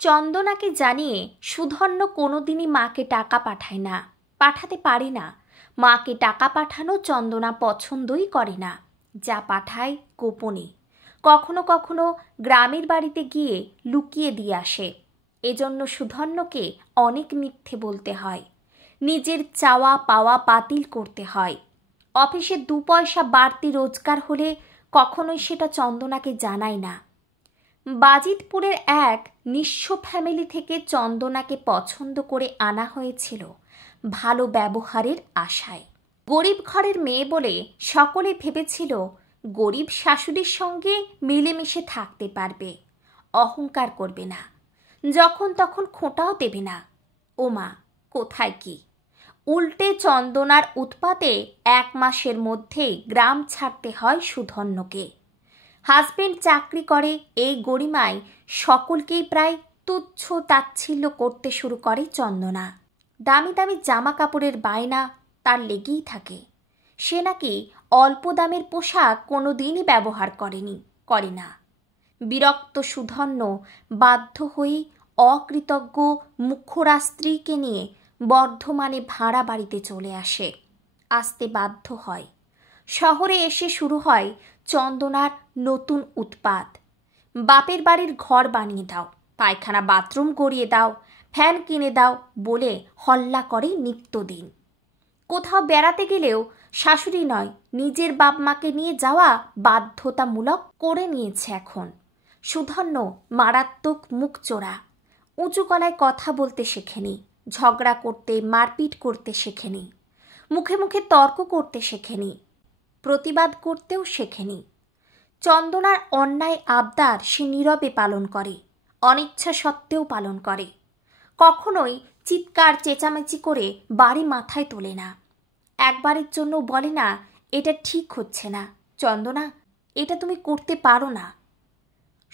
চন্দনাকে জানিয়ে সুধন্য কোনোদিনই মাকে টাকা পাঠায় না, পাঠাতে পারে না। মাকে টাকা পাঠানো চন্দনা পছন্দই করে না। যা পাঠায় গোপনে, কখনো কখনো গ্রামের বাড়িতে গিয়ে লুকিয়ে দিয়ে আসে। এজন্য সুধন্যকে অনেক মিথ্যে বলতে হয়, নিজের চাওয়া পাওয়া বাতিল করতে হয়। অফিসে 2 পয়সা বাড়তি রোজগার হলে কখনোই সেটা চন্দনাকে জানায় না। বাজিতপুরের এক নিঃস্ব ফ্যামিলি থেকে চন্দনাকে পছন্দ করে আনা হয়েছিল ভালো ব্যবহারের আশায়। গরিব ঘরের মেয়ে বলে সকলে ভেবেছিল গরিব শাশুড়ির সঙ্গে মিলেমিশে থাকতে পারবে, অহংকার করবে না, যখন তখন খোঁটাও দেবে না। ওমা, কোথায় কি! উল্টে চন্দনার উৎপাতে 1 মাসের মধ্যেই গ্রাম ছাড়তে হয় সুধন্যকে। হাজবেন্ড চাকরি করে এই গরিমায় সকলকেই প্রায় তুচ্ছ তাচ্ছিল্য করতে শুরু করে চন্দনা। দামি দামি জামা কাপড়ের বায়না তার লেগেই থাকে। সে নাকি অল্প দামের পোশাক কোনোদিনই ব্যবহার করে না। বিরক্ত সুধন্য বাধ্য হয়ে অকৃতজ্ঞ মুখরা স্ত্রীকে নিয়ে বর্ধমানে ভাড়া বাড়িতে চলে আসতে বাধ্য হয়। শহরে এসে শুরু হয় চন্দনার নতুন উৎপাত। বাপের বাড়ির ঘর বানিয়ে দাও, পায়খানা বাথরুম গড়িয়ে দাও, ফ্যান কিনে দাও বলে হল্লা করে নিত্যদিন। কোথাও বেড়াতে গেলেও শাশুড়ি নয়, নিজের বাপ মাকে নিয়ে যাওয়া বাধ্যতামূলক করে নিয়েছে এখন। সুধন্য মারাত্মক মুখ চোরা, উঁচু গলায় কথা বলতে শেখেনি, ঝগড়া করতে মারপিট করতে শেখেনি, মুখে মুখে তর্ক করতে শেখেনি, প্রতিবাদ করতেও শেখেনি। চন্দনার অন্যায় আবদার সে নীরবে পালন করে, অনিচ্ছা সত্ত্বেও পালন করে। কখনোই চিৎকার চেঁচামেচি করে বাড়ি মাথায় তোলে না। একবারের জন্য বলে না, এটা ঠিক হচ্ছে না চন্দনা, এটা তুমি করতে পারো না।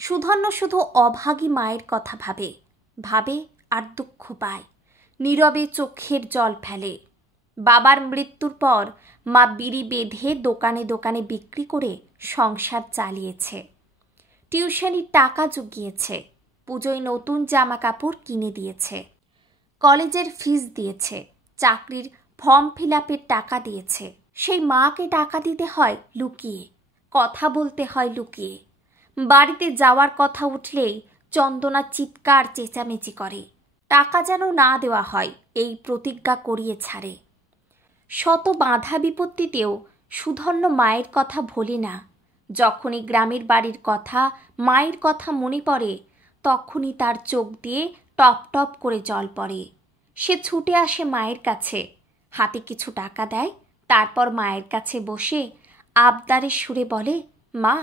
সুধন্য শুধু অভাগী মায়ের কথা ভাবে আর দুঃখ পায়, নীরবে চোখের জল ফেলে। বাবার মৃত্যুর পর মা বিড়ি বেঁধে দোকানে দোকানে বিক্রি করে সংসার চালিয়েছে, টিউশনির টাকা জুগিয়েছে, পুজোয় নতুন জামা কাপড় কিনে দিয়েছে, কলেজের ফিস দিয়েছে, চাকরির ফর্ম ফিল আপের টাকা দিয়েছে। সেই মাকে টাকা দিতে হয় লুকিয়ে, কথা বলতে হয় লুকিয়ে। বাড়িতে যাওয়ার কথা উঠলেই চন্দনা চিৎকার চেঁচামেচি করে, টাকা যেন না দেওয়া হয় এই প্রতিজ্ঞা করিয়ে ছাড়ে। শত বাধা বিপত্তিতেও সুধন্য মায়ের কথা ভোলে না। যখনই গ্রামের বাড়ির কথা, মায়ের কথা মনে পড়ে, তখনই তার চোখ দিয়ে টপ টপ করে জল পড়ে। সে ছুটে আসে মায়ের কাছে, হাতে কিছু টাকা দেয়, তারপর মায়ের কাছে বসে আবদারের সুরে বলে, মা,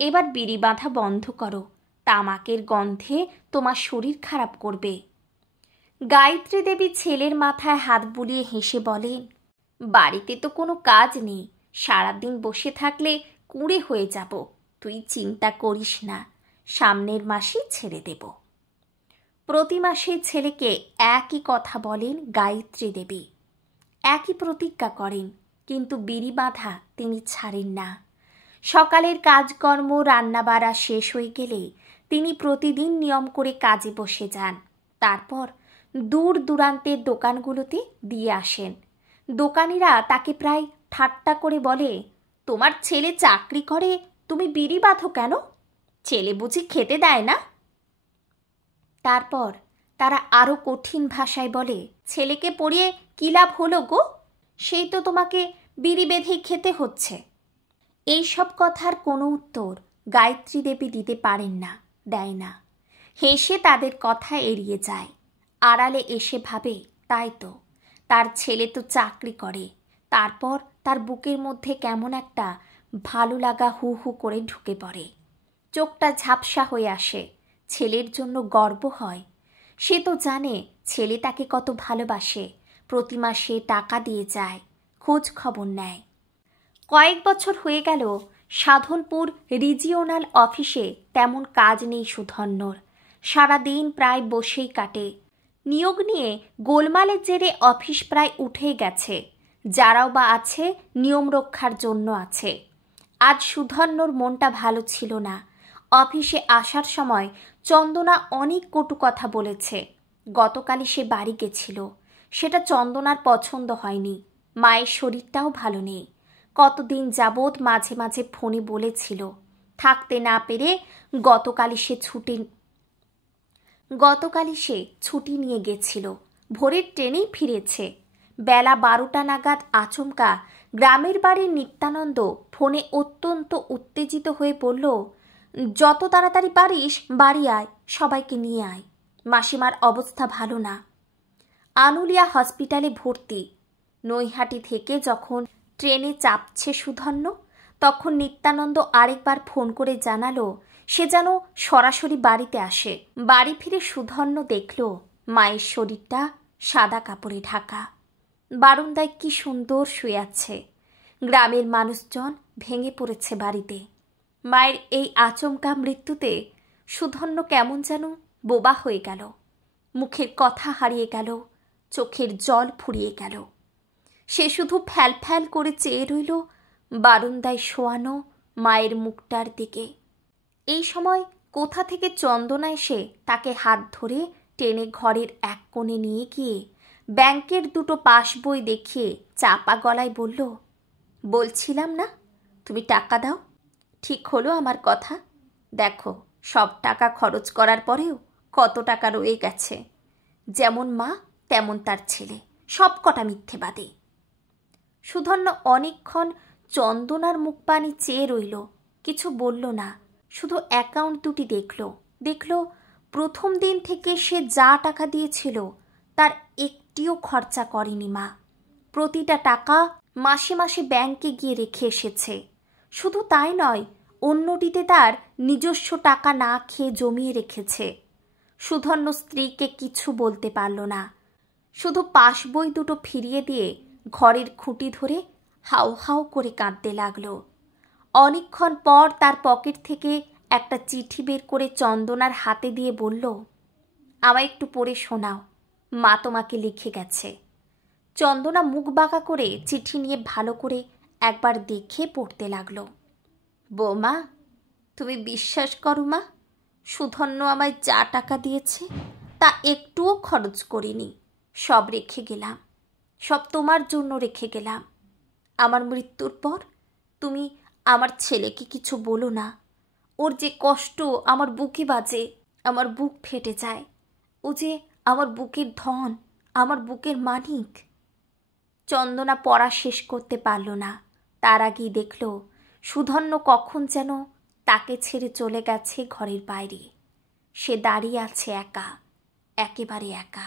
এবার বিড়ি বাঁধা বন্ধ করো, তামাকের গন্ধে তোমার শরীর খারাপ করবে। গায়ত্রী দেবী ছেলের মাথায় হাত বুলিয়ে হেসে বলেন, বাড়িতে তো কোনো কাজ নেই, সারাদিন বসে থাকলে কুঁড়ে হয়ে যাব, তুই চিন্তা করিস না, সামনের মাসেই ছেড়ে দেব। প্রতি মাসে ছেলেকে একই কথা বলেন গায়ত্রী দেবী, একই প্রতিজ্ঞা করেন, কিন্তু বিড়ি বাঁধা তিনি ছাড়েন না। সকালের কাজকর্ম রান্নাবাড়া শেষ হয়ে গেলে তিনি প্রতিদিন নিয়ম করে কাজে বসে যান। তারপর দূর দূরান্তের দোকানগুলোতে দিয়ে আসেন। দোকানিরা তাকে প্রায় ঠাট্টা করে বলে, তোমার ছেলে চাকরি করে, তুমি বিড়ি বাঁধো কেন? ছেলে বুঝি খেতে দেয় না? তারপর তারা আরও কঠিন ভাষায় বলে, ছেলেকে পড়িয়ে কী লাভ হলো গো, সেই তো তোমাকে বিড়ি বেঁধেই খেতে হচ্ছে। এইসব কথার কোনো উত্তর গায়ত্রী দেবী দিতে পারেন না, দেয় না। হেসে তাদের কথা এড়িয়ে যায়। আড়ালে এসে ভাবে, তাই তো, তার ছেলে তো চাকরি করে। তারপর তার বুকের মধ্যে কেমন একটা ভালো লাগা হু হু করে ঢুকে পড়ে, চোখটা ঝাপসা হয়ে আসে, ছেলের জন্য গর্ব হয়। সে তো জানে ছেলে তাকে কত ভালোবাসে, প্রতি মাসে টাকা দিয়ে যায়, খোঁজ খবর নেয়। কয়েক বছর হয়ে গেল সাধনপুর রিজিওনাল অফিসে তেমন কাজ নেই সুধন্যর। সারাদিন প্রায় বসেই কাটে। নিয়োগ নিয়ে গোলমালের জেরে অফিস প্রায় উঠেই গেছে। যারাও বা আছে নিয়ম রক্ষার জন্য আছে। আজ সুধন্যর মনটা ভালো ছিল না। অফিসে আসার সময় চন্দনা অনেক কটু কথা বলেছে। গতকালই সে বাড়ি গেছিল, সেটা চন্দনার পছন্দ হয়নি। মায়ের শরীরটাও ভালো নেই। কতদিন যাবৎ মাঝে মাঝে ফোনে বলেছিল। থাকতে না পেরে গতকালই সে ছুটি নিয়ে গেছিল। ভোরের ট্রেনেই ফিরেছে। বেলা 12টা নাগাদ আচমকা গ্রামের বাড়ির নিত্যানন্দ ফোনে অত্যন্ত উত্তেজিত হয়ে বলল, যত তাড়াতাড়ি পারিস বাড়ি আয়, সবাইকে নিয়ে আয়। মাসিমার অবস্থা ভালো না, আনুলিয়া হসপিটালে ভর্তি। নৈহাটি থেকে যখন ট্রেনে চাপছে সুধন্য, তখন নিত্যানন্দ আরেকবার ফোন করে জানালো সে যেন সরাসরি বাড়িতে আসে। বাড়ি ফিরে সুধন্য দেখল মায়ের শরীরটা সাদা কাপড়ে ঢাকা। বারান্দায় কি সুন্দর শুয়ে আছে। গ্রামের মানুষজন ভেঙে পড়েছে বাড়িতে। মায়ের এই আচমকা মৃত্যুতে সুধন্য কেমন যেন বোবা হয়ে গেল। মুখের কথা হারিয়ে গেল, চোখের জল ফুরিয়ে গেল। সে শুধু ফ্যাল ফ্যাল করে চেয়ে রইল বারান্দায় শোয়ানো মায়ের মুখটার দিকে। এই সময় কোথা থেকে চন্দনা এসে তাকে হাত ধরে টেনে ঘরের এক কোণে নিয়ে গিয়ে ব্যাংকের দুটো পাসবই দেখিয়ে চাপা গলায় বলল, বলছিলাম না তুমি টাকা দাও? ঠিক হলো আমার কথা? দেখো, সব টাকা খরচ করার পরেও কত টাকা রয়ে গেছে। যেমন মা তেমন তার ছেলে, সব কটা মিথ্যেবাদী। সুধন্য অনেকক্ষণ চন্দনার মুখপানি চেয়ে রইল, কিছু বলল না। শুধু অ্যাকাউন্ট দুটি দেখল প্রথম দিন থেকে সে যা টাকা দিয়েছিল তার একটিও খরচা করেনি মা। প্রতিটা টাকা মাসে মাসে ব্যাংকে গিয়ে রেখে এসেছে। শুধু তাই নয়, অন্যটিতে তার নিজস্ব টাকা না খেয়ে জমিয়ে রেখেছে। সুধন্য স্ত্রীকে কিছু বলতে পারল না, শুধু পাসবই দুটো ফিরিয়ে দিয়ে ঘরের খুঁটি ধরে হাউ হাউ করে কাঁদতে লাগলো। অনেকক্ষণ পর তার পকেট থেকে একটা চিঠি বের করে চন্দনার হাতে দিয়ে বলল, আমায় একটু পড়ে শোনাও, মা তোমাকে লিখে গেছে। চন্দনা মুখ বাঁকা করে চিঠি নিয়ে ভালো করে একবার দেখে পড়তে লাগলো। বৌমা, তুমি বিশ্বাস করো মা, সুধন্য আমায় যা টাকা দিয়েছে তা একটুও খরচ করিনি। সব রেখে গেলাম, সব তোমার জন্য রেখে গেলাম। আমার মৃত্যুর পর তুমি আমার ছেলেকে কিছু বলো না। ওর যে কষ্ট আমার বুকে বাজে, আমার বুক ফেটে যায়। ও যে আমার বুকের ধন, আমার বুকের মানিক। চন্দনা পড়া শেষ করতে পারল না। তার আগেই দেখল সুধন্য কখন যেন তাকে ছেড়ে চলে গেছে ঘরের বাইরে। সে দাঁড়িয়ে আছে একা, একেবারে একা।